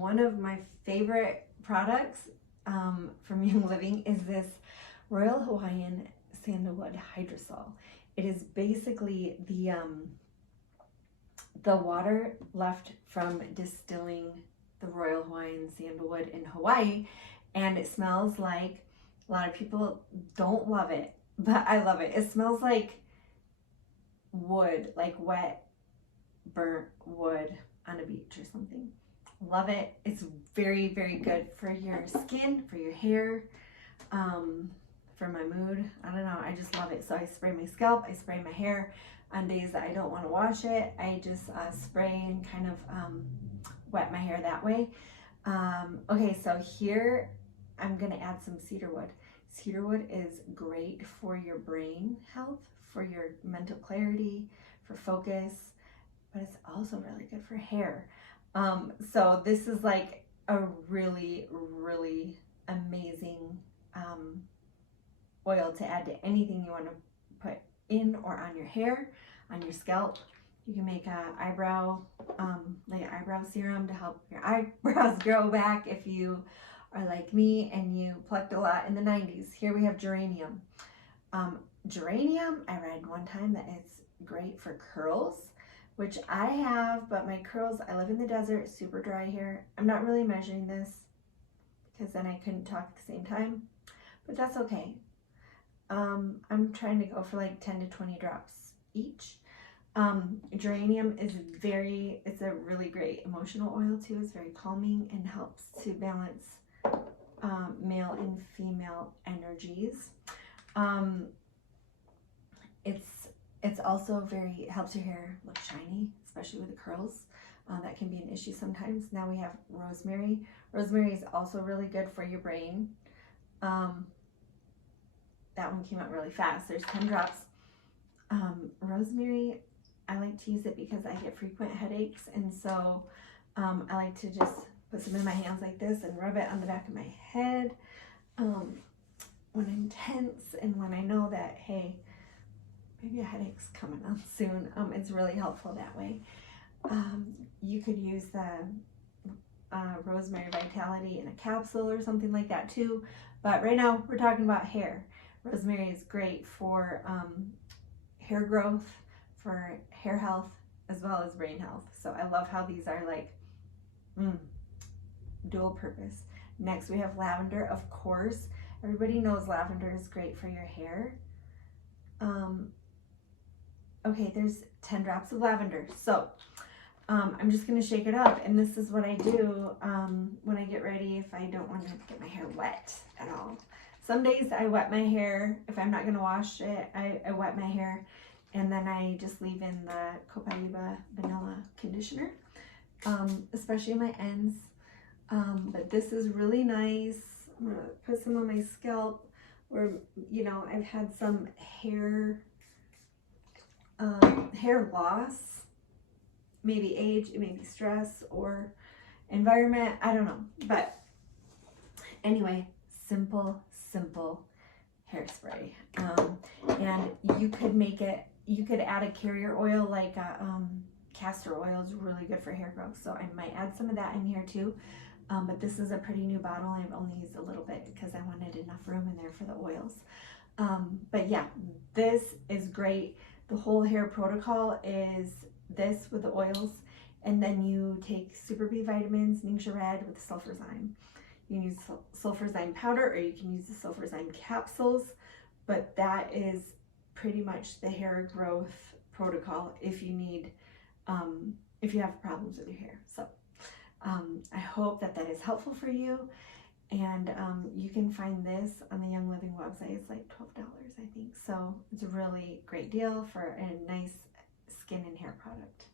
one of my favorite products from Young Living is this Royal Hawaiian Sandalwood Hydrosol. It is basically the water left from distilling the Royal Hawaiian Sandalwood in Hawaii, and it smells like, a lot of people don't love it, but I love it. It smells like wood, like wet, burnt wood on a beach or something. Love it. It's very, very good for your skin, for your hair, for my mood. I don't know. I just love it. So I spray my scalp, I spray my hair. On days that I don't want to wash it, I just spray and kind of wet my hair that way. Okay, so here I'm going to add some cedarwood. Cedarwood is great for your brain health, for your mental clarity, for focus, but it's also really good for hair. So this is like a really, really amazing oil to add to anything you want to put in or on your hair, on your scalp. You can make a eyebrow, like an eyebrow serum to help your eyebrows grow back if you are like me and you plucked a lot in the 90s. Here we have geranium. Geranium, I read one time that it's great for curls, which I have, but my curls, I live in the desert, super dry hair. I'm not really measuring this because then I couldn't talk at the same time, but that's okay. I'm trying to go for like 10 to 20 drops each. Geranium is it's a really great emotional oil too. It's very calming and helps to balance male and female energies. It's also helps your hair look shiny, especially with the curls. That can be an issue sometimes. Now we have rosemary. Rosemary is also really good for your brain. That one came out really fast. There's 10 drops. Rosemary, I like to use it because I get frequent headaches, and so I like to just put some in my hands like this and rub it on the back of my head when I'm tense and when I know that, hey, maybe a headache's coming on soon. It's really helpful that way. You could use the Rosemary Vitality in a capsule or something like that too, but right now we're talking about hair. Rosemary is great for hair growth, for hair health, as well as brain health. So I love how these are like dual purpose. Next we have lavender. Of course, everybody knows lavender is great for your hair. Okay, there's 10 drops of lavender. So I'm just going to shake it up, and this is what I do when I get ready if I don't want to get my hair wet at all. Some days I wet my hair. If I'm not going to wash it, I wet my hair, and then I just leave in the Copaiba Vanilla Conditioner, especially my ends. But this is really nice. I'm going to put some on my scalp where, you know, I've had some hair loss, maybe age, it may be stress or environment, I don't know. But anyway, simple hairspray. And you could add a carrier oil, like castor oil is really good for hair growth. So I might add some of that in here too. But this is a pretty new bottle. I've only used a little bit because I wanted enough room in there for the oils. But yeah, this is great. The whole hair protocol is this with the oils, and then you take Super B vitamins, Ningxia Red with sulfurzyme. You can use sulfurzyme powder, or you can use the sulfurzyme capsules, but that is pretty much the hair growth protocol if you need, if you have problems with your hair. So I hope that is helpful for you. And you can find this on the Young Living website. It's like $12, I think. So it's a really great deal for a nice skin and hair product.